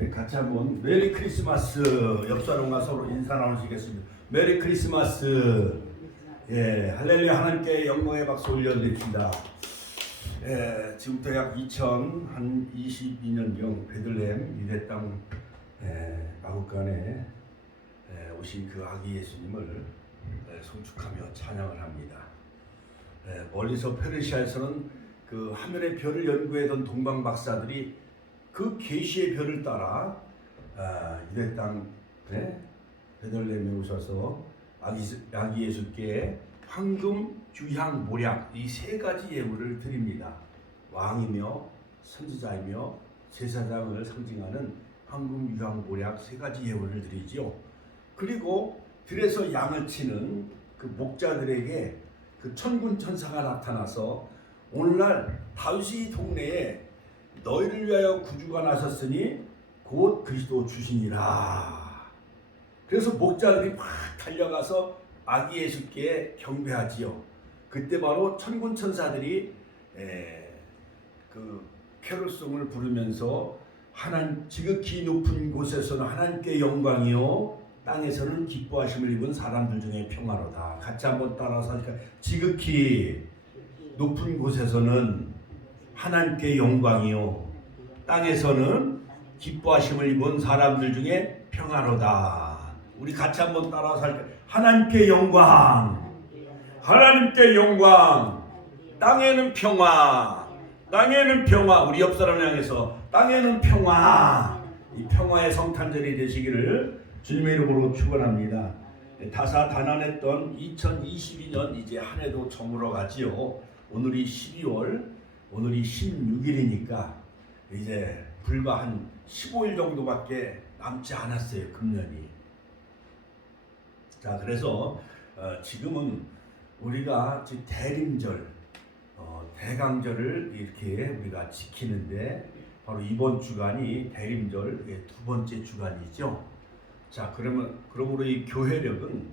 예, 같이 한번 메리 크리스마스. 옆 사람과 서로 인사 나누시겠습니다. 메리 크리스마스. 예, 할렐루야. 하나님께 영광의 박수 올려드립니다. 예, 지금부터 약 2022년경 베들레헴 유대 땅 마국간에 오신 그 아기 예수님을 송축하며 찬양을 합니다. 멀리서 페르시아에서는 그 하늘의 별을 연구하던 동방 박사들이 그 계시의 별을 따라 유대 땅 베들레헴에 오셔서 아기 예수께 황금, 주향, 모략 이 세 가지 예물을 드립니다. 왕이며 선지자이며 제사장을 상징하는 황금, 유향, 모략 세 가지 예물을 드리지요. 그리고 들에서 양을 치는 그 목자들에게 그 천군 천사가 나타나서 오늘날 다윗의 동네에 너희를 위하여 구주가 나셨으니 곧 그리스도 주시니라. 그래서 목자들이 막 달려가서 아기 예수께 경배하지요. 그때 바로 천군 천사들이 그 캐롤송을 부르면서 지극히 높은 곳에서는 하나님께 영광이요 땅에서는 기뻐하심을 입은 사람들 중에 평화로다. 같이 한번 따라서 하니까 지극히 높은 곳에서는 하나님께 영광이요 땅에서는 기뻐하심을 입은 사람들 중에 평화로다. 우리 같이 한번 따라서 할까요? 하나님께 영광, 하나님께 영광, 땅에는 평화, 땅에는 평화. 우리 옆 사람을 향해서 땅에는 평화. 이 평화의 성탄절이 되시기를 주님의 이름으로 축원합니다. 다사다난했던 2022년 이제 한 해도 저물어 가지요. 오늘이 12월, 오늘이 16일이니까 이제 불과 한 15일 정도밖에 남지 않았어요. 금년이. 자, 그래서 지금은 우리가 대림절, 대강절을 이렇게 우리가 지키는데 바로 이번 주간이 대림절 두 번째 주간이죠. 자, 그러므로 이 교회력은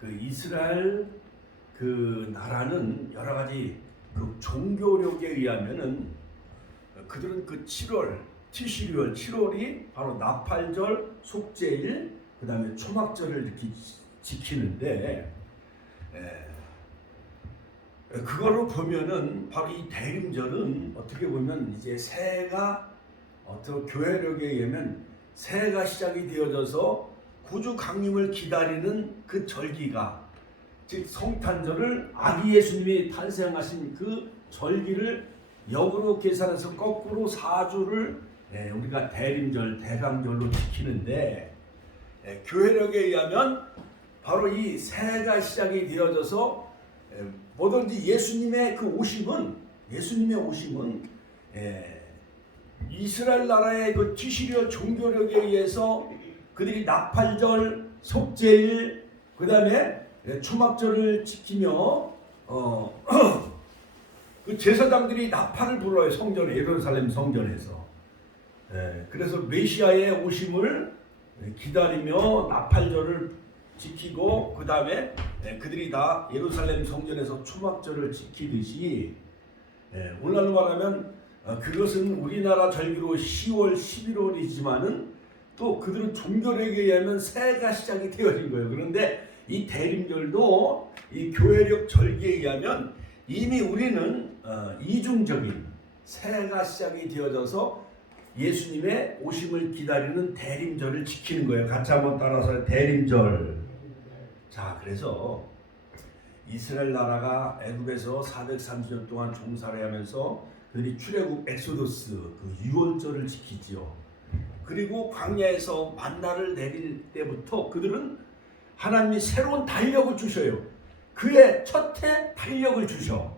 그 이스라엘 그 나라는 여러 가지 그 종교력에 의하면은 그들은 그 7월 티시리월 7월이 바로 나팔절, 속죄일, 그 다음에 초막절을 이렇게 지키는데 그거로 보면은 바로 이 대림절은 어떻게 보면 이제 새해가 교회력에 의하면 새해가 시작이 되어져서 구주 강림을 기다리는 그 절기가 즉 성탄절을 아기 예수님이 탄생하신 그 절기를 역으로 계산해서 거꾸로 4주를 우리가 대림절, 대강절로 지키는데 교회력에 의하면 바로 이 새해가 시작이 되어져서 뭐든지 예수님의 오심은 이스라엘 나라의 그 티시리얼 종교력에 의해서 그들이 나팔절, 속죄일, 그 다음에 초막절을 지키며 그 제사장들이 나팔을 불어요. 성전에, 예루살렘 성전에서. 그래서 메시아의 오심을 기다리며 나팔절을 지키고 그 다음에 그들이 다 예루살렘 성전에서 초막절을 지키듯이 오늘날로 말하면 그것은 우리나라 절기로 10월, 11월이지만은 또 그들은 종교력에 의하면 새해가 시작이 되어진 거예요. 그런데 이 대림절도 이 교회력 절기에 의하면 이미 우리는 이중적인 새해가 시작이 되어져서 예수님의 오심을 기다리는 대림절을 지키는 거예요. 같이 한번 따라서 대림절. 자, 그래서 이스라엘 나라가 애굽에서 430년 동안 종살이 하면서 그들이 출애굽 엑소더스 그 유월절을 지키지요. 그리고 광야에서 만나를 내릴 때부터 그들은 하나님이 새로운 달력을 주셔요. 그의 첫해 달력을 주셔.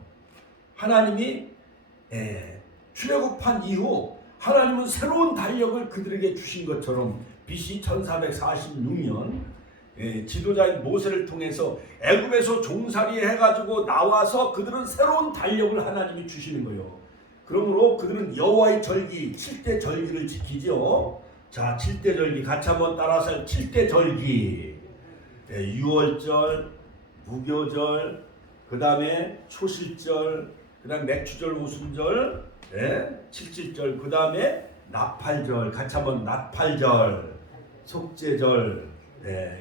하나님이 출애굽한 이후 하나님은 새로운 달력을 그들에게 주신 것처럼 BC 1446년 지도자인 모세를 통해서 애굽에서 종살이 해가지고 나와서 그들은 새로운 달력을 하나님이 주시는 거예요. 그러므로 그들은 여호와의 절기 7대 절기를 지키죠. 자, 7대 절기 같이 한번 따라서 7대 절기. 유월절, 무교절, 그 다음에 초실절, 그 다음에 맥추절, 오순절, 칠칠절, 그 다음에 나팔절, 같이 한번 나팔절, 속죄절,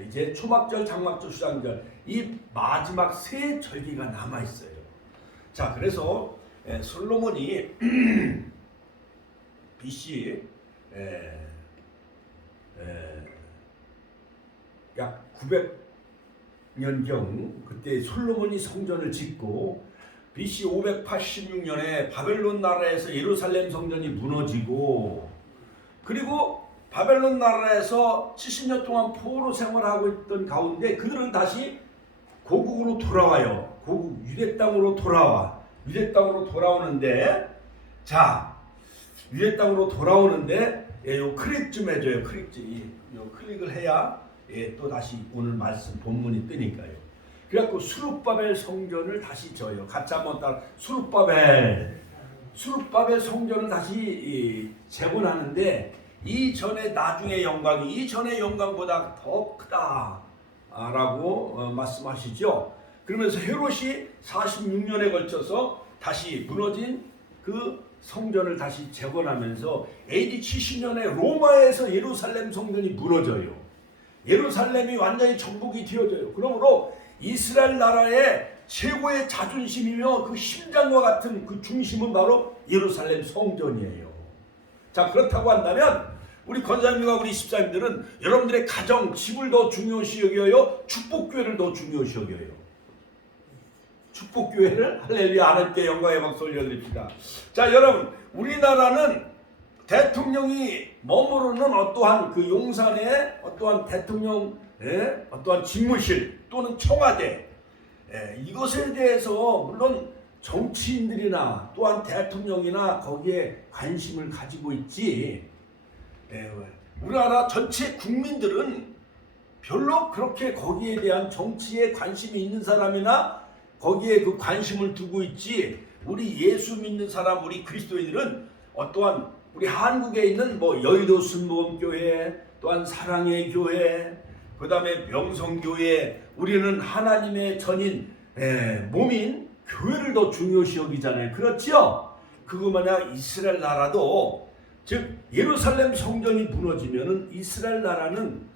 이제 초막절, 장막절, 수장절, 이 마지막 세 절기가 남아 있어요. 자, 그래서 솔로몬이 BC 약 900년경 그때 솔로몬이 성전을 짓고 BC 586년에 바벨론 나라에서 예루살렘 성전이 무너지고, 그리고 바벨론 나라에서 70년 동안 포로 생활하고 있던 가운데 그들은 다시 고국으로 돌아와요. 고국 유대 땅으로 돌아와. 유대 땅으로 돌아오는데, 자, 유대 땅으로 돌아오는데 요 클릭 좀 해줘요. 클릭 좀, 요 클릭을 해야 또 다시 오늘 말씀 본문이 뜨니까요. 그래갖고 수룹바벨 성전을 다시 져요. 같이 한번 따라 수룹바벨 성전을 다시 재건하는데, 이전에 나중에 영광이 이전의 영광보다 더 크다라고 말씀하시죠. 그러면서 헤롯이 46년에 걸쳐서 다시 무너진 그 성전을 다시 재건하면서 AD 70년에 로마에서 예루살렘 성전이 무너져요. 예루살렘이 완전히 정복이 되어져요. 그러므로 이스라엘 나라의 최고의 자존심이며 그 심장과 같은 그 중심은 바로 예루살렘 성전이에요. 자, 그렇다고 한다면 우리 권사님과 우리 집사님들은 여러분들의 가정, 집을 더 중요시 여겨요? 축복교회를 더 중요시 여겨요? 축복교회를, 할렐루야, 하나님께 영광의 박수 올려드립시다. 자, 여러분, 우리나라는 대통령이 머무르는 어떠한 그 용산의 어떠한 대통령의 어떠한 집무실 또는 청와대, 이것에 대해서 물론 정치인들이나 또한 대통령이나 거기에 관심을 가지고 있지, 우리나라 전체 국민들은 별로 그렇게 거기에 대한 정치에 관심이 있는 사람이나 거기에 그 관심을 두고 있지, 우리 예수 믿는 사람, 우리 그리스도인들은 어떠한 우리 한국에 있는 뭐 여의도 순복음교회, 또한 사랑의 교회, 그 다음에 명성교회, 우리는 하나님의 전인 몸인 교회를 더 중요시 여기잖아요. 그렇죠? 그것마냥 이스라엘 나라도, 즉 예루살렘 성전이 무너지면은 이스라엘 나라는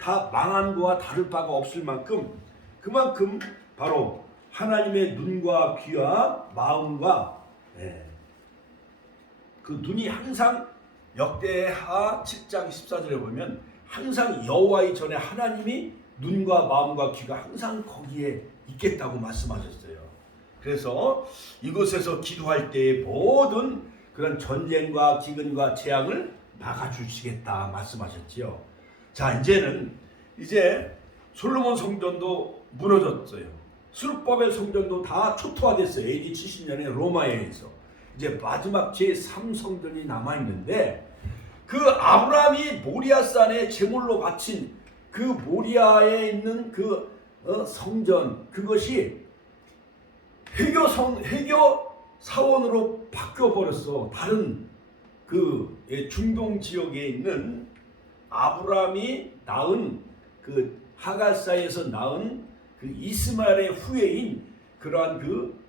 다 망한 거와 다를 바가 없을 만큼, 그만큼 바로 하나님의 눈과 귀와 마음과 그 눈이 항상 역대하 7장 14절에 보면 항상 여호와의 전에 하나님이 눈과 마음과 귀가 항상 거기에 있겠다고 말씀하셨어요. 그래서 이곳에서 기도할 때의 모든 그런 전쟁과 기근과 재앙을 막아주시겠다 말씀하셨지요. 자, 이제 솔로몬 성전도 무너졌어요. 수룹바벨 성전도 다 초토화됐어요. AD 70년에 로마에 의해서. 이제 마지막 제3성전이 남아있는데, 그 아브라함이 모리아산에 제물로 바친 그 모리아에 있는 그 성전, 그것이 해교 사원으로 바뀌어버렸어. 다른 그 중동 지역에 있는 아브라함이 낳은 그 하갈사에서 낳은 그 이스마엘의 후예인 그러한 그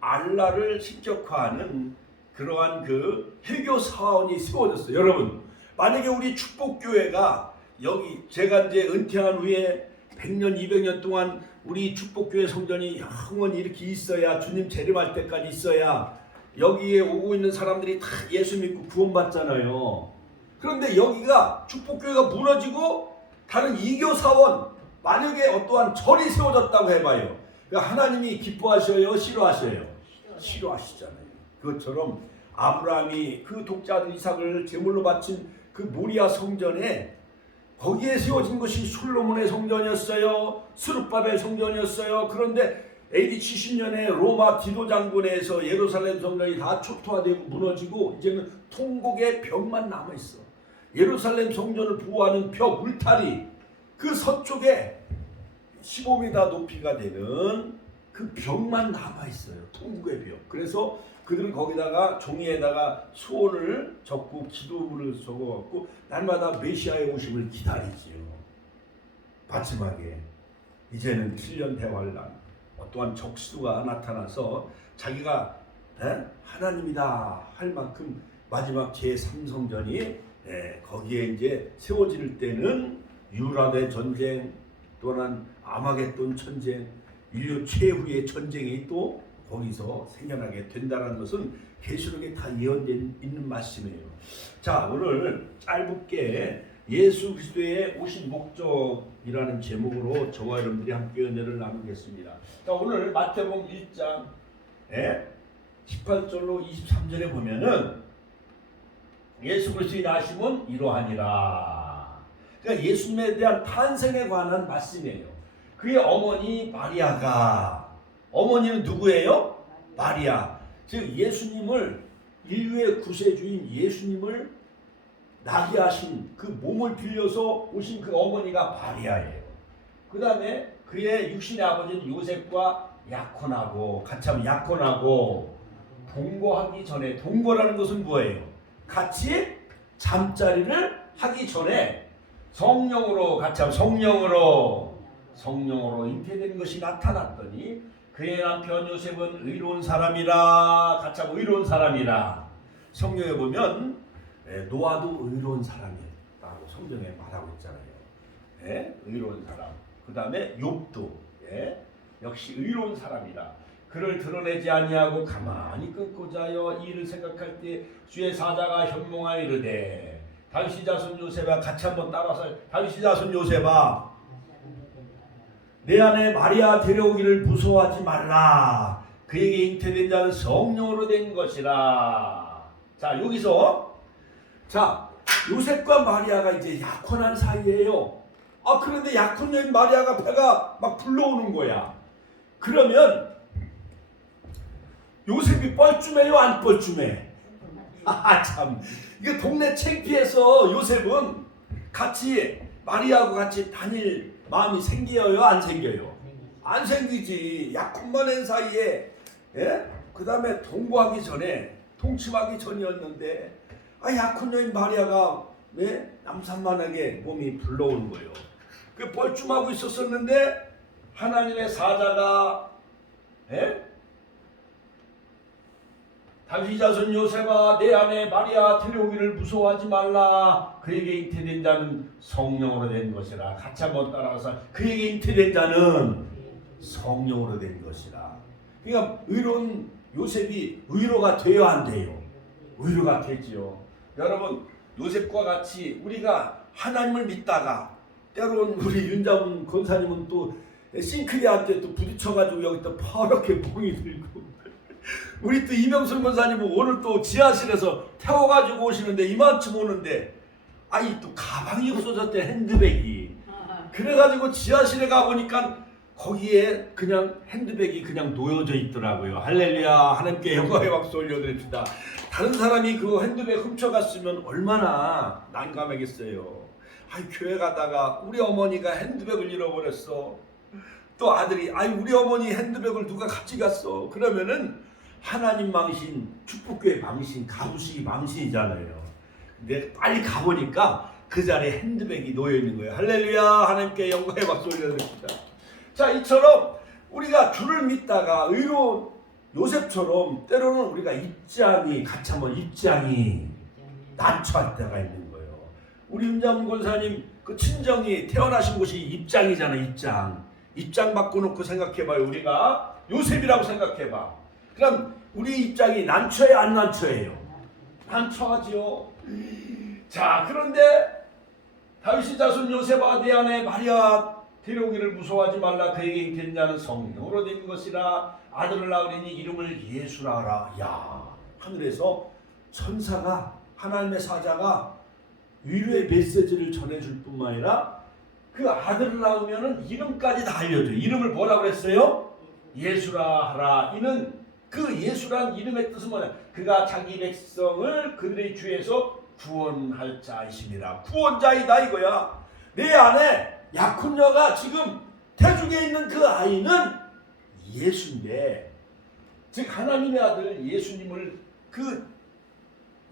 알라를 신격화하는 그러한 그 해교 사원이 세워졌어요. 여러분, 만약에 우리 축복교회가 여기 제가 이제 은퇴한 후에 100년, 200년 동안 우리 축복교회 성전이 영원히 이렇게 있어야, 주님 재림할 때까지 있어야 여기에 오고 있는 사람들이 다 예수 믿고 구원받잖아요. 그런데 여기가 축복교회가 무너지고 다른 이교 사원, 만약에 어떠한 절이 세워졌다고 해봐요. 그러니까 하나님이 기뻐하셔요? 싫어하셔요? 싫어하시잖아요. 그것처럼 아브라함이 그 독자들 이삭을 제물로 바친 그 모리아 성전에 거기에 세워진 것이 솔로몬의 성전이었어요. 스룹바벨 성전이었어요. 그런데 AD 70년에 로마 디도 장군에서 예루살렘 성전이 다 초토화되고 무너지고 이제는 통곡의 벽만 남아있어. 예루살렘 성전을 보호하는 벽, 울타리, 그 서쪽에 15m 높이가 되는 그 벽만 남아있어요. 통곡의 벽. 그래서 그들은 거기다가 종이에다가 소원을 적고 기도문을 적어갖고 날마다 메시아의 오심을 기다리지요. 마지막에 이제는 7년 대환란, 어떠한 적수가 나타나서 자기가 하나님이다 할 만큼 마지막 제3성전이 거기에 이제 세워질 때는 유라대 전쟁 또는 아마겟돈 전쟁, 인류 최후의 전쟁이 또 거기서 생겨나게 된다는 것은 계시록에 다 예언된 있는 말씀이에요. 자, 오늘 짧게 예수 그리스도의 오신 목적이라는 제목으로 저와 여러분들이 함께 은혜를 나누겠습니다. 자, 오늘 마태복음 1장 18절로 23절에 보면은 예수 그리스도의 나심은 이러하니라. 그러니까 예수님에 대한 탄생에 관한 말씀이에요. 그의 어머니 마리아가, 어머니는 누구예요? 마리아. 즉 예수님을, 인류의 구세주인 예수님을 나게 하신 그 몸을 빌려서 오신 그 어머니가 마리아예요. 그 다음에 그의 육신의 아버지는 요셉과 약혼하고, 같이 하면 약혼하고 동거하기 전에, 동거라는 것은 뭐예요? 같이 잠자리를 하기 전에 성령으로, 같이 하면 성령으로 잉태된 것이 나타났더니 그의 남편 요셉은 의로운 사람이라, 같이 하면 의로운 사람이라. 성경에 보면 노아도 의로운 사람이라고 성경에 말하고 있잖아요. 의로운 사람. 그 다음에 욥도 역시 의로운 사람이라. 그를 드러내지 아니하고 가만히 끊고자 하여 이 일을 생각할 때 주의 사자가 현몽하여 이르되, 다윗의 자손 요셉아, 같이 한번 따라서, 다윗의 자손 요셉아, 내 안에 마리아 데려오기를 무서워하지 말라. 그에게 잉태된 자는 성령으로 된 것이라. 자, 여기서 자, 요셉과 마리아가 이제 약혼한 사이예요. 그런데 약혼녀인 마리아가 배가 막 불러오는 거야. 그러면 요셉이 뻘쭘해요, 안 뻘쭘해? 참, 이게 동네 창피해서 요셉은 같이 마리아하고 같이 다닐 마음이 생겨요, 안 생겨요? 안 생기지. 약혼만 한 사이에, 그 다음에 동거하기 전에, 통침하기 전이었는데, 약혼녀인 마리아가 남산만하게 몸이 불러오는 거예요. 그 뻘쭘하고 있었었는데 하나님의 사자가 다윗의 자손 요셉아, 내 안에 마리아 데려오기를 무서워하지 말라. 그에게 잉태된 자는 성령으로 된 것이라. 같이 한번 따라가서, 그에게 잉태된 자는 성령으로 된 것이라. 그러니까 의로운 요셉이 의로가 돼야 안 돼요? 의로가 되지요. 여러분, 요셉과 같이 우리가 하나님을 믿다가 때로는 우리 윤자문 권사님은 또 싱크대한테 또 부딪혀가지고 여기 또 파랗게 멍이 들고, 우리 또 이명순 권사님은 오늘 또 지하실에서 태워가지고 오시는데 이만큼 오는데 또 가방이 없어졌대, 핸드백이. 그래가지고 지하실에 가보니까 거기에 그냥 핸드백이 그냥 놓여져 있더라고요. 할렐루야, 하나님께 영광의 박수 올려드립시다. 다른 사람이 그 핸드백 훔쳐갔으면 얼마나 난감하겠어요. 교회 가다가 우리 어머니가 핸드백을 잃어버렸어. 또 아들이 우리 어머니 핸드백을 누가 가져갔어. 그러면은 하나님 망신, 축복교회 망신, 가부식이 망신이잖아요. 근데 빨리 가보니까 그 자리에 핸드백이 놓여있는 거예요. 할렐루야, 하나님께 영광의 박수 올려드립니다. 자, 이처럼 우리가 주를 믿다가 의로운 요셉처럼 때로는 우리가 입장이, 같이 한번 입장이 난처할 때가 있는 거예요. 우리 윤자문 권사님 그 친정이 태어나신 곳이 입장이잖아요. 입장 바꿔놓고 생각해봐요. 우리가 요셉이라고 생각해봐. 그럼 우리 입장이 난처해요, 안 난처해요? 난처하지요. 자, 그런데 다윗의 자손 요셉아, 내 안에 마리아 데려오기를 무서워하지 말라. 그에게 잉태된 자는 성령으로 된 것이라. 아들을 낳으리니 이름을 예수라 하라. 야, 하늘에서 천사가, 하나님의 사자가 위로의 메시지를 전해줄 뿐만 아니라 그 아들을 낳으면은 이름까지 다 알려줘요. 이름을 뭐라고 그랬어요? 예수라 하라. 이는 그 예수란 이름의 뜻은 뭐냐? 그가 자기 백성을 그들의 죄에서 구원할 자이심이라. 구원자이다 이거야. 내 안에 약혼녀가 지금 태중에 있는 그 아이는 예수인데, 즉 하나님의 아들 예수님을 그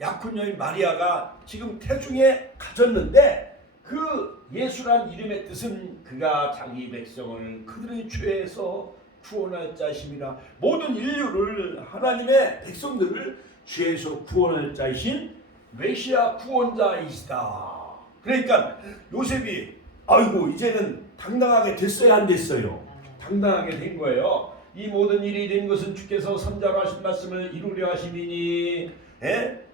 약혼녀인 마리아가 지금 태중에 가졌는데, 그 예수란 이름의 뜻은 그가 자기 백성을 그들의 죄에서 구원할 자심이라. 모든 인류를, 하나님의 백성들을 죄에서 구원할 자이신 메시아 구원자이시다. 그러니까 요셉이 아이고 이제는 당당하게 됐어야 안 됐어요. 당당하게 된 거예요. 이 모든 일이 된 것은 주께서 선자로 하신 말씀을 이루려 하심이니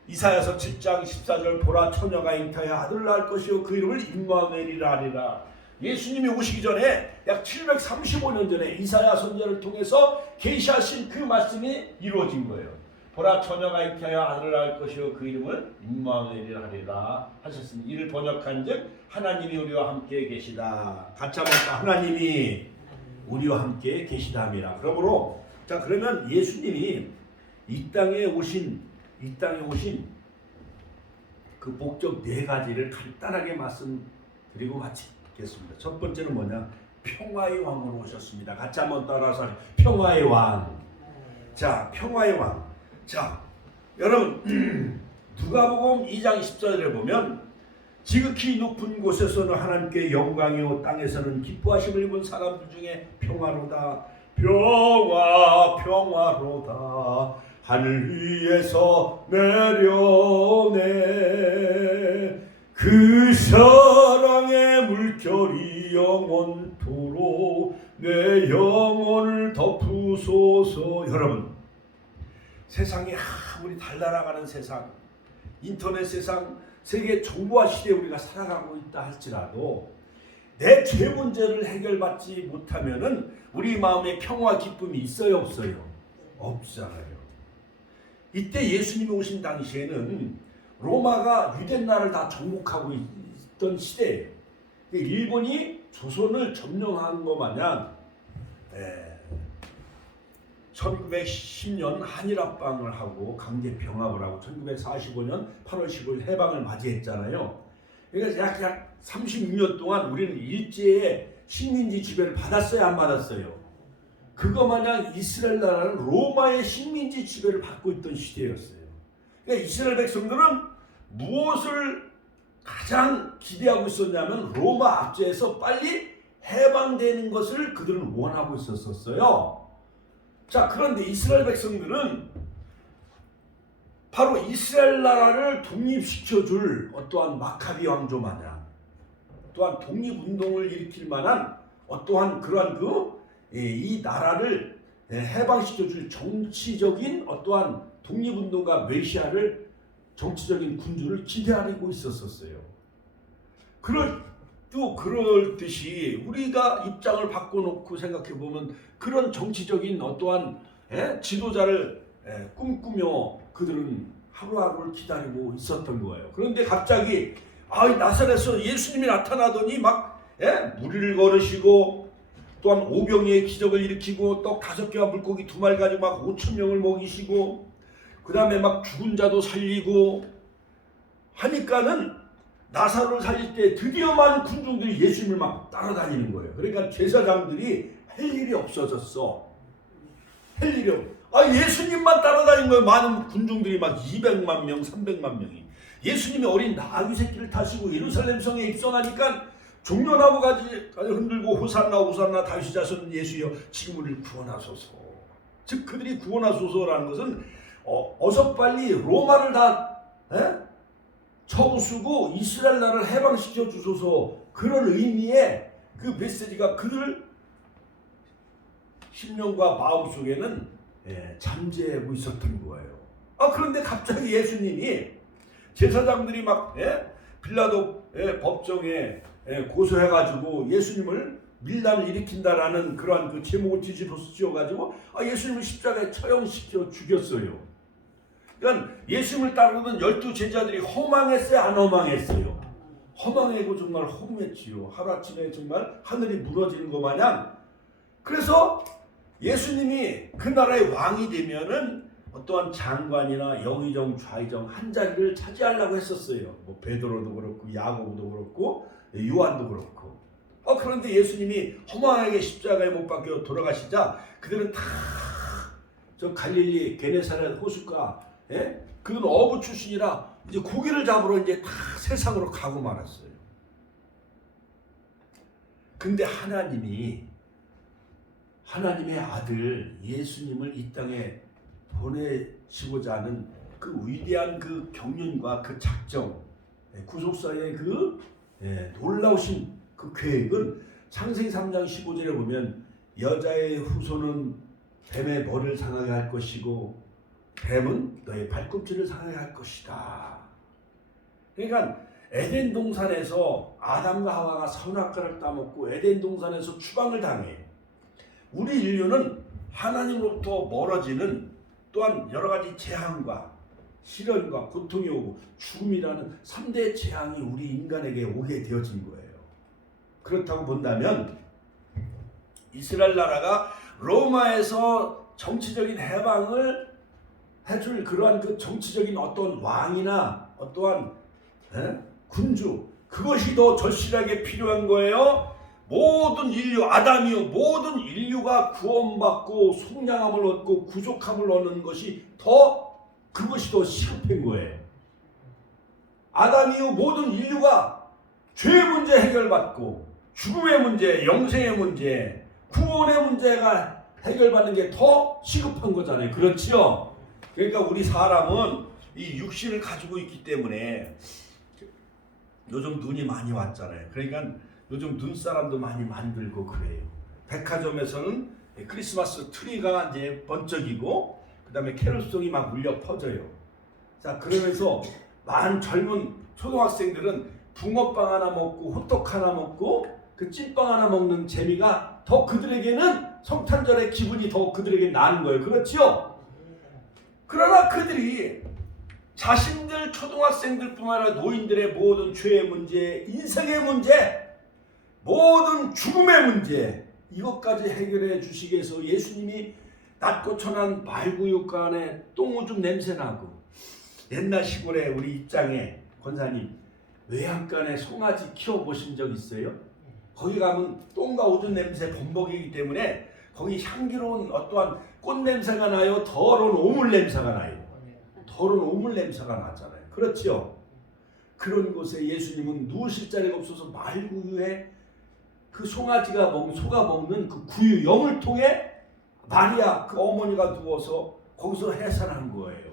이사야서 7장 14절 보라 처녀가 잉타하여 아들을 낳을 것이요 그 이름을 임마누엘이라 하리라. 예수님이 오시기 전에 약 735년 전에 이사야 선지자를 통해서 계시하신 그 말씀이 이루어진 거예요. 보라 처녀가 잉타하여 아들을 낳을 것이요 그 이름을 임마누엘이라 하리라 하셨으니 이를 번역한즉 하나님이 우리와 함께 계시다. 같이 한번 하나님이 우리와 함께 계시다함이라. 그러므로 자 그러면 예수님이 이 땅에 오신 그 목적 네 가지를 간단하게 말씀드리고 마치겠습니다. 첫 번째는 뭐냐? 평화의 왕으로 오셨습니다. 같이 한번 따라서 평화의 왕. 자, 평화의 왕. 자, 여러분 누가복음 2장 14절에 보면 지극히 높은 곳에서는 하나님께 영광이요 땅에서는 기뻐하심을 입은 사람들 중에 평화로다. 평화로다. 하늘 위에서 내려오네. 그 사랑의 물결이 영원토록 내 영혼을 덮으소서. 여러분 세상이 아무리 달달아가는 세상, 인터넷 세상, 세계 정보화 시대에 우리가 살아가고 있다 할지라도 내 죄 문제를 해결받지 못하면은 우리 마음에 평화 기쁨이 있어요 없어요? 없잖아요. 이때 예수님이 오신 당시에는 로마가 유대 나라를 다 정복하고 있던 시대예요. 일본이 조선을 점령한 것 마냥 1910년 한일합방을 하고 강제 병합을 하고 1945년 8월 15일 해방을 맞이했잖아요. 그러니까 약 36년 동안 우리는 일제의 식민지 지배를 받았어요 안 받았어요? 그거 마냥 이스라엘 나라는 로마의 식민지 지배를 받고 있던 시대였어요. 그러니까 이스라엘 백성들은 무엇을 가장 기대하고 있었냐면 로마 압제에서 빨리 해방되는 것을 그들은 원하고 있었어요. 자, 그런데 이스라엘 백성들은 바로 이스라엘 나라를 독립시켜줄 어떠한 마카비 왕조 마냥 또한 독립운동을 일으킬 만한 어떠한 그러한 이 나라를 해방시켜줄 정치적인 어떠한 독립운동가 메시아를 정치적인 군주를 기대하고 있었어요. 그럴 듯이 우리가 입장을 바꿔놓고 생각해보면 그런 정치적인 어떠한 지도자를 꿈꾸며 그들은 하루하루를 기다리고 있었던 거예요. 그런데 갑자기 나사렛에서 예수님이 나타나더니 막 무리를 걸으시고 또한 오병이의 기적을 일으키고 떡 5개와 물고기 2마리 가지고 막 5,000명을 먹이시고 그 다음에 막 죽은 자도 살리고 하니까는 나사로를 살릴 때 드디어 많은 군중들이 예수님을 막 따라다니는 거예요. 그러니까 제사장들이 할 일이 없어졌어. 예수님만 따라다니는 거예요. 많은 군중들이 막 200만 명, 300만 명이. 예수님이 어린 나귀 새끼를 타시고 예루살렘 성에 입성하니까 종려나무 가지 흔들고 호산나 호산나 다윗의 자손 예수여 지금 우리를 구원하소서. 즉 그들이 구원하소서라는 것은 어서 빨리 로마를 다 쳐부수고 이스라엘 나라를 해방시켜 주소서, 그런 의미의 그 메시지가 그들 심령과 마음속에는 잠재하고 있었던 거예요. 그런데 갑자기 예수님이 제사장들이 막 빌라도 법정에 고소해가지고 예수님을 밀란을 일으킨다라는 그러한 그 제목을 뒤집어씌워가지고 예수님을 십자가에 처형시켜 죽였어요. 그러니까 예수님을 따르던 12 제자들이 허망했어요, 안 허망했어요? 허망하고 정말 허무했지요. 하루아침에 정말 하늘이 무너지는 것 마냥. 그래서 예수님이 그 나라의 왕이 되면은 어떠한 장관이나 영의정 좌의정 한 자리를 차지하려고 했었어요. 뭐 베드로도 그렇고 야고보도 그렇고 요한도 그렇고. 그런데 예수님이 허망하게 십자가에 못 박혀 돌아가시자 그들은 다 저 갈릴리 게네사렛 호숫가 그는 어부 출신이라 이제 고기를 잡으러 이제 다 세상으로 가고 말았어요. 근데 하나님의 아들 예수님을 이 땅에 보내시고자 하는 그 위대한 그 경륜과 그 작정, 구속사의 그 놀라우신 그 계획은 창세기 3장 15절에 보면 여자의 후손은 뱀의 머리를 상하게 할 것이고 뱀은 너의 발꿈치를 상하게 할 것이다. 그러니까 에덴 동산에서 아담과 하와가 선악과를 따먹고 에덴 동산에서 추방을 당해. 우리 인류는 하나님으로부터 멀어지는 또한 여러 가지 재앙과 시련과 고통이 오고 죽음이라는 3대 재앙이 우리 인간에게 오게 되어진 거예요. 그렇다고 본다면 이스라엘 나라가 로마에서 정치적인 해방을 해줄 그러한 그 정치적인 어떤 왕이나 어떠한 군주, 그것이 더 절실하게 필요한 거예요. 모든 인류, 아담이요 모든 인류가 구원받고 속량함을 얻고 구족함을 얻는 것이 그것이 더 시급한 거예요. 아담이요 모든 인류가 죄의 문제 해결받고 죽음의 문제, 영생의 문제, 구원의 문제가 해결받는 게 더 시급한 거잖아요. 그렇지요? 그러니까 우리 사람은 이 육신을 가지고 있기 때문에 요즘 눈이 많이 왔잖아요. 그러니까 요즘 눈사람도 많이 만들고 그래요. 백화점에서는 크리스마스 트리가 이제 번쩍이고 그 다음에 캐롤송이 막 울려 퍼져요. 자, 그러면서 많은 젊은 초등학생들은 붕어빵 하나 먹고 호떡 하나 먹고 그 찐빵 하나 먹는 재미가 더 그들에게는 성탄절의 기분이 더 그들에게 나는 거예요. 그렇죠? 그러나 그들이 자신들 초등학생들뿐만 아니라 노인들의 모든 죄의 문제, 인생의 문제, 모든 죽음의 문제, 이것까지 해결해 주시기 위해서 예수님이 낮고 천한 말구육간에 똥오줌 냄새나고 옛날 시골에 우리 입장에 권사님 외양간에 송아지 키워보신 적 있어요? 거기 가면 똥과 오줌 냄새 범벅이기 때문에 거기 향기로운 어떠한 꽃 냄새가 나요? 더러운 오물 냄새가 나요. 더러운 오물 냄새가 나잖아요. 그렇죠? 그런 곳에 예수님은 누우실 자리가 없어서 말구유에 그 송아지가 소가 먹는 그 구유 여물통에 마리아 그 어머니가 누워서 거기서 해산한 거예요.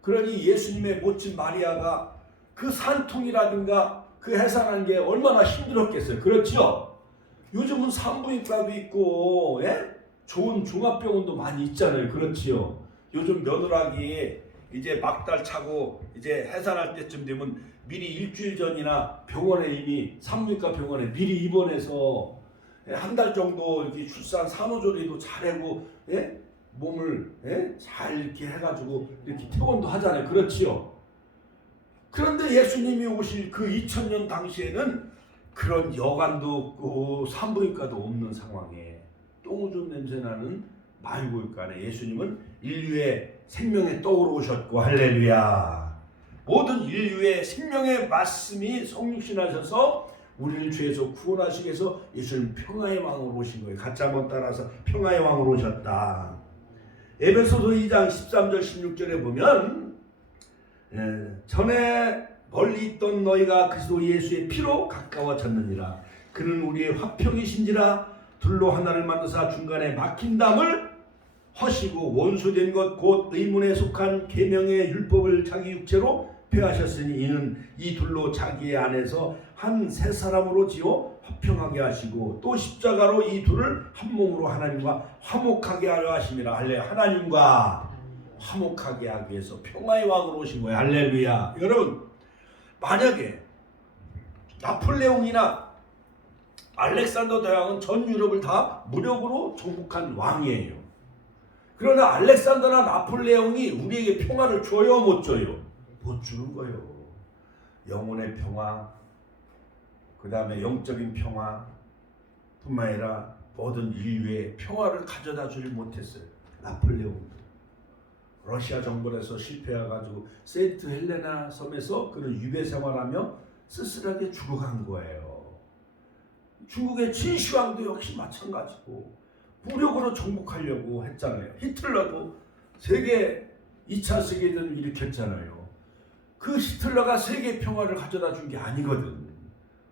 그러니 예수님의 멋진 마리아가 그 산통이라든가 그 해산한 게 얼마나 힘들었겠어요. 그렇죠? 요즘은 산부인과도 있고 좋은 종합병원도 많이 있잖아요. 그렇지요? 요즘 며느라기 이제 막달 차고 이제 해산할 때쯤 되면 미리 일주일 전이나 병원에 이미 산부인과 병원에 미리 입원해서 한 달 정도 이렇게 출산 산후조리도 잘하고 몸을 잘 이렇게 해가지고 이렇게 퇴원도 하잖아요. 그렇지요? 그런데 예수님이 오실 그 2000년 당시에는 그런 여관도 없고 산부인과도 없는 상황에 똥오줌 냄새나는 말구육간에 예수님은 인류의 생명의 떡으로 오셨고 할렐루야. 모든 인류의 생명의 말씀이 성육신하셔서 우리를 죄에서 구원하시기 위해서 예수님 평화의 왕으로 오신 거예요. 가짜 한번 따라서 평화의 왕으로 오셨다. 에베소서 2장 13절 16절에 보면 전에 멀리 있던 너희가 그리스도 예수의 피로 가까워졌느니라. 그는 우리의 화평이신지라. 둘로 하나를 만드사 중간에 막힌 담을 허시고 원수된 것 곧 의문에 속한 계명의 율법을 자기 육체로 폐하셨으니 이는 이 둘로 자기 안에서 한 새 사람으로 지어 화평하게 하시고 또 십자가로 이 둘을 한 몸으로 하나님과 화목하게 하려 하심이라. 할렐루야. 하나님과 화목하게 하기 위해서 평화의 왕으로 오신 거예요. 할렐루야. 여러분, 만약에 나폴레옹이나 알렉산더 대왕은 전 유럽을 다 무력으로 정복한 왕이에요. 그러나 알렉산더나 나폴레옹이 우리에게 평화를 줘요, 못 줘요? 못 주는 거예요. 영혼의 평화, 그 다음에 영적인 평화 뿐만 아니라 모든 인류의 평화를 가져다 주지 못했어요. 나폴레옹도 러시아 정벌에서 실패해가지고 세인트 헬레나 섬에서 그런 유배 생활하며 쓸쓸하게 죽어간 거예요. 중국의 진시황도 역시 마찬가지고 무력으로 정복하려고 했잖아요. 히틀러도 2차 세계대전을 일으켰잖아요. 그 히틀러가 세계 평화를 가져다 준 게 아니거든.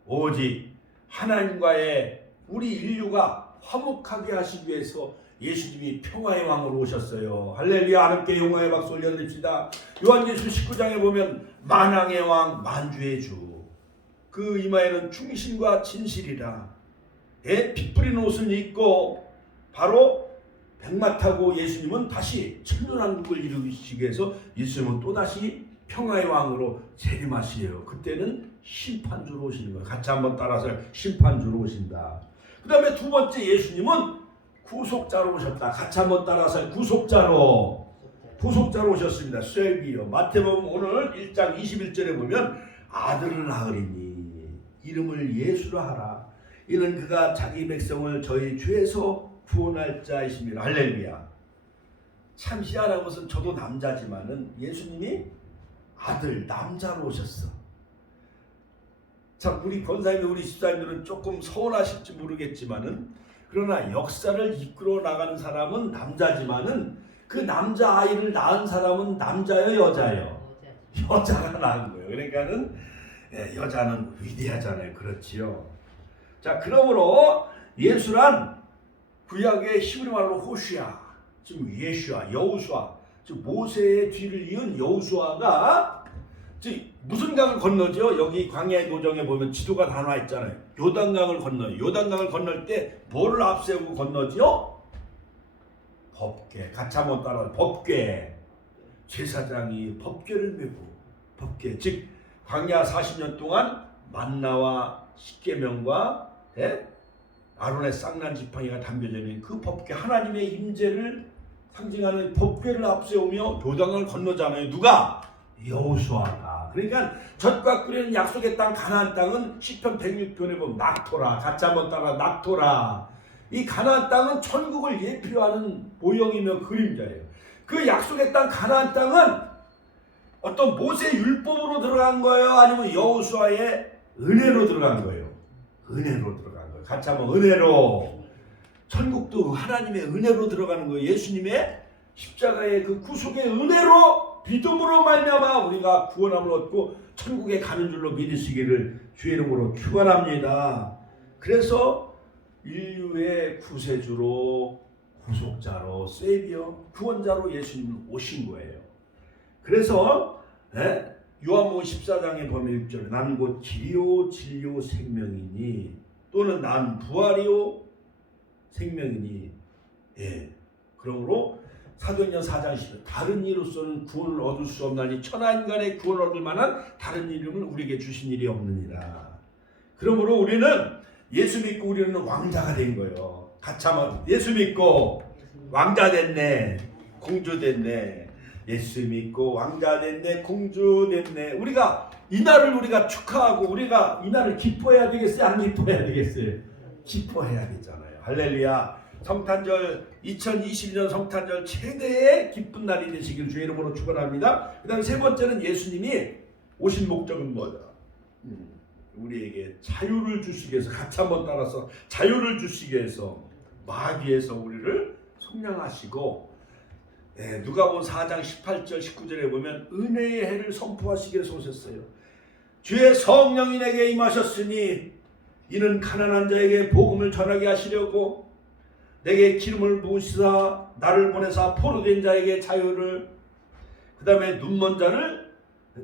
오직 하나님과의 우리 인류가 화목하게 하시기 위해서 예수님이 평화의 왕으로 오셨어요. 할렐루야. 함께 영광의 박수 올려드립시다. 요한계시록 19장에 보면 만왕의 왕 만주의 주, 그 이마에는 충신과 진실이라 핏 뿌린 옷을 입고 바로 백마 타고 예수님은 다시 천년왕국을 이루시기 위해서 예수님은 또다시 평화의 왕으로 재림하시에요. 그때는 심판주로 오시는 거예요. 같이 한번 따라서 심판주로 오신다. 그 다음에 두 번째 예수님은 구속자로 오셨다. 같이 한번 따라서 구속자로 오셨습니다. 쇠비요. 마태복음 오늘 1장 21절에 보면 아들을 낳으리니 이름을 예수로 하라. 이는 그가 자기 백성을 저희 죄에서 구원할 자이십니다. 할렐루야. 참 희한한 것은 저도 남자지만은 예수님이 아들 남자로 오셨어. 참 우리 권사님들 우리 집사님들은 조금 서운하실지 모르겠지만은 그러나 역사를 이끌어 나가는 사람은 남자지만은 그 남자 아이를 낳은 사람은 남자요 여자요? 여자가 낳은 거예요. 그러니까는 여자는 위대하잖아요. 그렇지요. 자, 그러므로 예수란 구약의 히브리 말로 호시아, 즉 예슈아, 여호수아, 즉 모세의 뒤를 이은 여호수아가 즉 무슨 강을 건너죠? 여기 광야의 도정에 보면 지도가 다 나와 있잖아요. 요단강을 건너요. 요단강을 건널 때 뭐를 앞세우고 건너지요? 법궤. 같이 한번 따라서 법궤. 제사장이 법궤를 메고 법궤. 즉 광야 40년 동안 만나와 십계명과 아론의 쌍난 지팡이가 담겨져 있는 그 법궤, 하나님의 임재를 상징하는 법궤를 앞세우며 요단강을 건너잖아요. 누가? 여호수아가. 그러니까 젖과 꿀이 흐르는 약속의 땅 가나안 땅은 시편 106편에 보면 낙토라. 같이 한번 따라 낙토라. 이 가나안 땅은 천국을 예표하는 모형이며 그림자예요. 그 약속의 땅 가나안 땅은 어떤 모세 율법으로 들어간 거예요? 아니면 여호수아의 은혜로 들어간 거예요? 은혜로 들어간 거예요. 같이 한번 은혜로. 천국도 하나님의 은혜로 들어가는 거예요. 예수님의 십자가의 그 구속의 은혜로 믿음으로 말미암아 우리가 구원함을 얻고 천국에 가는 줄로 믿으시기를 주의 이름으로 축원합니다. 그래서 인류의 구세주로, 구속자로, 세비어, 구원자로 예수님은 오신 거예요. 그래서 요한복음 14장에 보면 1절에 난 곧 길이요 진리요 생명이니, 또는 난 부활이요 생명이니. 그러므로 사도행전 4장 10절 다른 이로서는 구원을 얻을 수 없나니 천하인간의 구원을 얻을 만한 다른 이름을 우리에게 주신 일이 없느니라. 그러므로 우리는 예수 믿고 우리는 왕자가 된 거예요. 같이 한번 예수 믿고 왕자 됐네, 공주 됐네. 예수 믿고 왕자 됐네, 공주 됐네. 우리가 이날을 우리가 축하하고 우리가 이날을 기뻐해야 되겠어요? 안 기뻐해야 되겠어요? 기뻐해야 되잖아요. 할렐루야. 성탄절 2022년 성탄절 최대의 기쁜 날이 되시길 주의 이름으로 축원합니다. 그 다음에 세 번째는 예수님이 오신 목적은 뭐다? 우리에게 자유를 주시기 위해서, 같이 한번 따라서 자유를 주시기 위해서 마귀에서 우리를 속량하시고, 누가복음 4장 18절 19절에 보면 은혜의 해를 선포하시기 위해서 오셨어요. 주의 성령이 내게 임하셨으니 이는 가난한 자에게 복음을 전하게 하시려고 내게 기름을 부으시사 나를 보내사 포로된 자에게 자유를, 그 다음에 눈먼 자를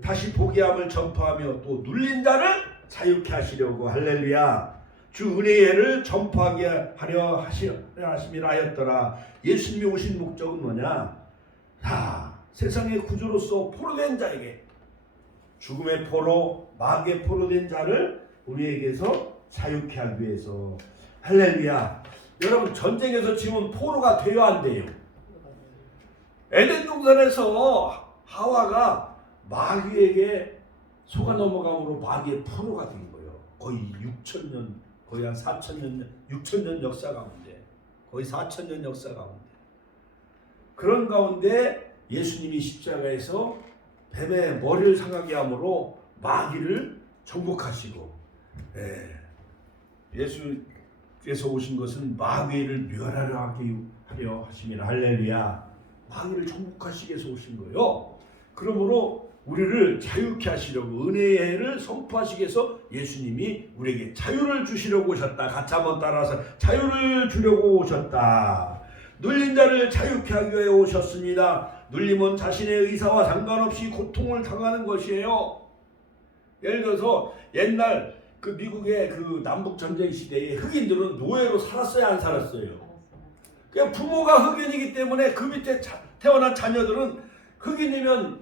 다시 보게 함을 전파하며 또 눌린 자를 자유케 하시려고. 할렐루야. 주 은혜의 해를 전파하게 하려 하심이라 하였더라. 예수님이 오신 목적은 뭐냐? 세상의 구주로서 포로된 자에게, 죽음의 포로, 마귀의 포로된 자를 우리에게서 자유케 하기 위해서. 할렐루야. 여러분, 전쟁에서 지금 포로가 돼야 안 돼요? 에덴 동산에서 하와가 마귀에게 속아 넘어감으로 마귀의 포로가 된 거예요. 거의 6,000년, 거의 한 4,000년, 6,000년 역사 가운데, 거의 4,000년 역사 가운데, 그런 가운데 예수님이 십자가에서 뱀의 머리를 상하게 함으로 마귀를 정복하시고, 예수께서 오신 것은 마귀를 멸하려 하려 하심이라. 할렐루야. 마귀를 정복하시기 위해서 오신 거예요. 그러므로 우리를 자유케 하시려고, 은혜의 해를 선포하시기 위해서 예수님이 우리에게 자유를 주시려고 오셨다. 같이 한번 따라서 자유를 주려고 오셨다. 눌린 자를 자유케 하기 위해 오셨습니다. 눌림은 자신의 의사와 상관없이 고통을 당하는 것이에요. 예를 들어서 옛날 그 미국의 그 남북 전쟁 시대에 흑인들은 노예로 살았어요, 안 살았어요? 그냥 부모가 흑인이기 때문에 그 밑에 태어난 자녀들은 흑인이면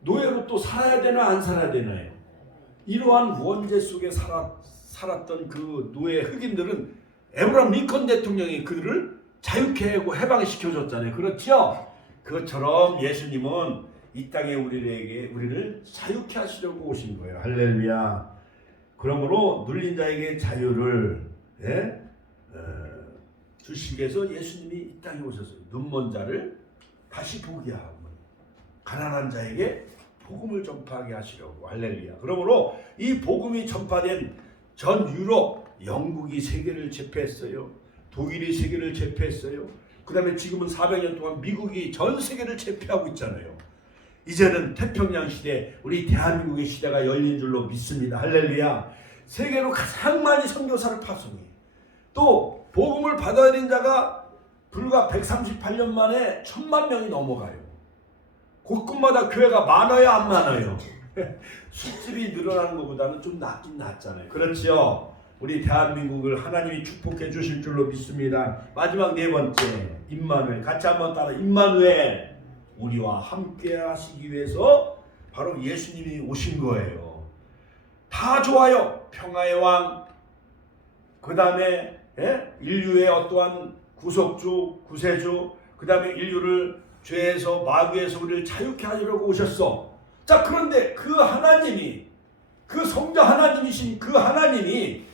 노예로 또 살아야 되나 안 살아야 되나요? 이러한 원죄 속에 살았던 그 노예 흑인들은 에브라함 링컨 대통령이 그들을 자유케 하고 해방시켜줬잖아요. 그렇죠? 그것처럼 예수님은 이 땅에 우리를 자유케 하시려고 오신 거예요. 할렐루야. 그러므로 눌린 자에게 자유를 주시기 위해서 예수님이 이 땅에 오셨어요. 눈먼 자를 다시 보게 하고 가난한 자에게 복음을 전파하게 하시려고. 할렐루야. 그러므로 이 복음이 전파된 전 유럽, 영국이 세계를 제패했어요. 독일이 세계를 제패했어요. 그 다음에 지금은 400년 동안 미국이 전 세계를 제패하고 있잖아요. 이제는 태평양 시대, 우리 대한민국의 시대가 열린 줄로 믿습니다. 할렐루야. 세계로 가장 많이 선교사를 파송해. 또 복음을 받아들인 자가 불과 138년 만에 1000만 명이 넘어가요. 곳곳마다 교회가 많아요, 안 많아요? 숫집이 늘어나는 것보다는 좀 낫긴 낫잖아요. 그렇죠? 우리 대한민국을 하나님이 축복해 주실 줄로 믿습니다. 마지막 네 번째, 임마누엘. 같이 한번 따라. 임마누엘. 우리와 함께 하시기 위해서 바로 예수님이 오신 거예요. 다 좋아요. 평화의 왕, 그 다음에 인류의 어떠한 구속주, 구세주, 그 다음에 인류를 죄에서 마귀에서 우리를 자유케 하려고 오셨어. 자, 그런데 그 하나님이, 그 성자 하나님이신 그 하나님이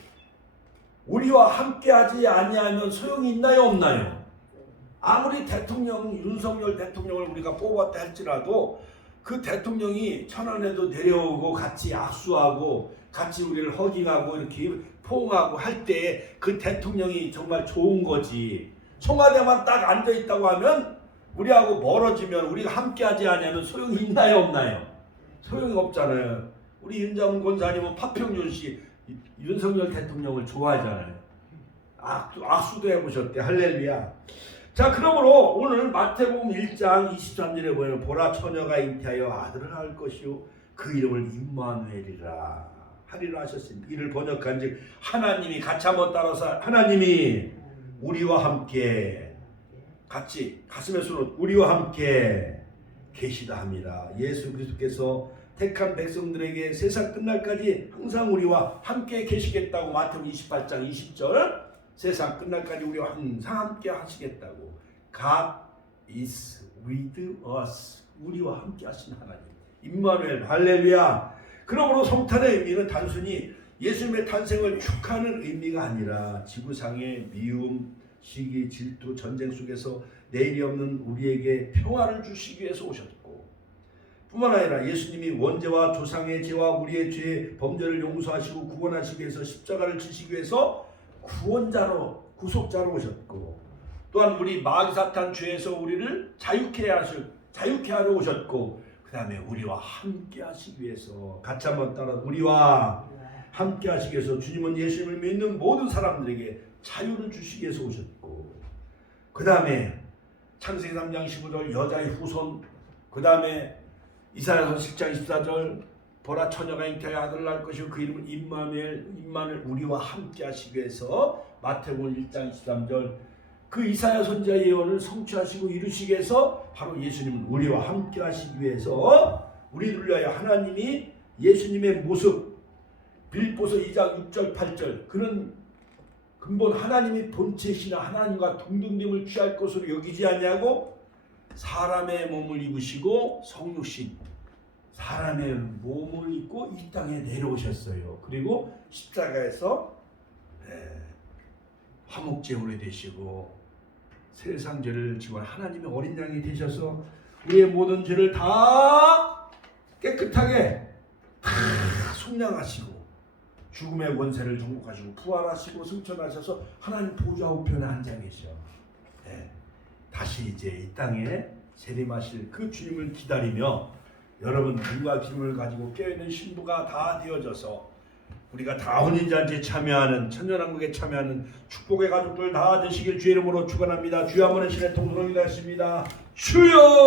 우리와 함께하지 아니하면 소용이 있나요, 없나요? 아무리 대통령 윤석열 대통령을 우리가 뽑았다 할지라도 그 대통령이 천안에도 내려오고 같이 악수하고 같이 우리를 허깅하고 이렇게 포옹하고 할 때 그 대통령이 정말 좋은 거지. 청와대만 딱 앉아 있다고 하면 우리하고 멀어지면 우리가 함께하지 않으면 소용이 있나요, 없나요? 소용이 없잖아요. 우리 윤장훈 권사님은 파평윤 씨 윤석열 대통령을 좋아하잖아요. 악수도 해보셨대. 할렐루야. 자, 그러므로 오늘 마태복음 1장 23절에 보면 보라 처녀가 잉태하여 아들을 낳을 것이요 그 이름을 임마누엘이라 하리라 하셨습니다. 이를 번역한즉 하나님이, 같이 한번 따라서 하나님이 우리와 함께, 같이 가슴에 손을, 우리와 함께 계시다 합니다. 예수 그리스도께서 택한 백성들에게 세상 끝날까지 항상 우리와 함께 계시겠다고 마태복음 28장 20절 세상 끝날까지 우리와 항상 함께 하시겠다고. God is with us. 우리와 함께 하신 하나님. 임마누엘. 할렐루야. 그러므로 성탄의 의미는 단순히 예수님의 탄생을 축하하는 의미가 아니라 지구상의 미움, 시기, 질투, 전쟁 속에서 내일이 없는 우리에게 평화를 주시기 위해서 오셨고, 뿐만 아니라 예수님이 원죄와 조상의 죄와 우리의 죄, 범죄를 용서하시고 구원하시기 위해서 십자가를 지시기 위해서 구원자로, 구속자로 오셨고, 또한 우리 마귀 사탄 죄에서 우리를 자유케 하러 오셨고, 그 다음에 우리와 함께 하시기 위해서, 같이 한번 따라, 우리와 함께 하시기 위해서 주님은 예수님을 믿는 모든 사람들에게 자유를 주시기 위해서 오셨고, 그 다음에 창세기 3장 15절 여자의 후손, 그 다음에 이사야서 10장 24절 보라 처녀가 잉태하여 아들을 낳을 것이고 그 이름은 임마누엘 우리와 함께 하시기 위해서 마태복음 1장 23절 그 이사야 선지자의 예언을 성취하시고 이루시기 위해서 바로 예수님은 우리와 함께 하시기 위해서 우리를 위하여 하나님이 예수님의 모습, 빌립보서 2장 6절 8절 그는 근본 하나님이 본체시나 하나님과 동등됨을 취할 것으로 여기지 아니하고 사람의 몸을 입으시고 성육신 사람의 몸을 입고 이 땅에 내려오셨어요. 그리고 십자가에서 화목제물이 되시고 세상 죄를 지고 하나님의 어린 양이 되셔서 우리의 모든 죄를 다 깨끗하게 다 속량하시고 죽음의 권세를 정복하시고 부활하시고 승천하셔서 하나님 보좌 우편에 앉아 계셔. 다시 이제 이 땅에 세림하실 그 주님을 기다리며 여러분 눈과 귀를 가지고 깨어있는 신부가 다 되어져서 우리가 다 혼인잔치에 참여하는 천년왕국에 참여하는 축복의 가족들 다 되시길 주의 이름으로 축원합니다. 주여 한번 신의 통로가 되었습니다. 주여.